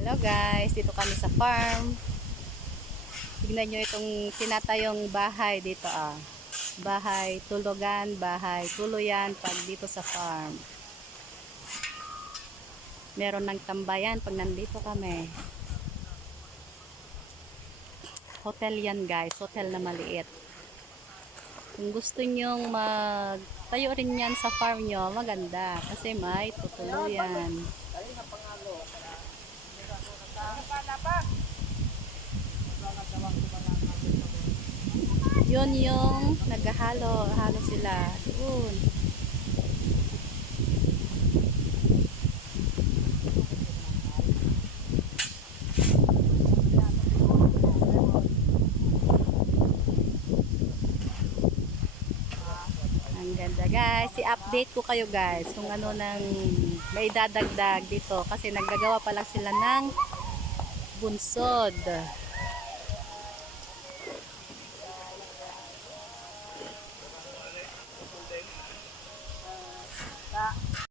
Hello guys, dito kami sa farm. Tignan nyo itong tinatayong bahay dito Bahay tulugan, bahay tuluyan pag dito sa farm. Meron ng tambayan pag nandito kami. Hotel yan guys, hotel na maliit. Kung gusto nyong magtayo rin yan sa farm nyo, maganda. Kasi may tutuluyan. Yun yung naghahalo sila doon. Ang ganda guys, i-update ko kayo guys kung ano nang may dadagdag dito kasi naggagawa pa lang sila ng bunsod.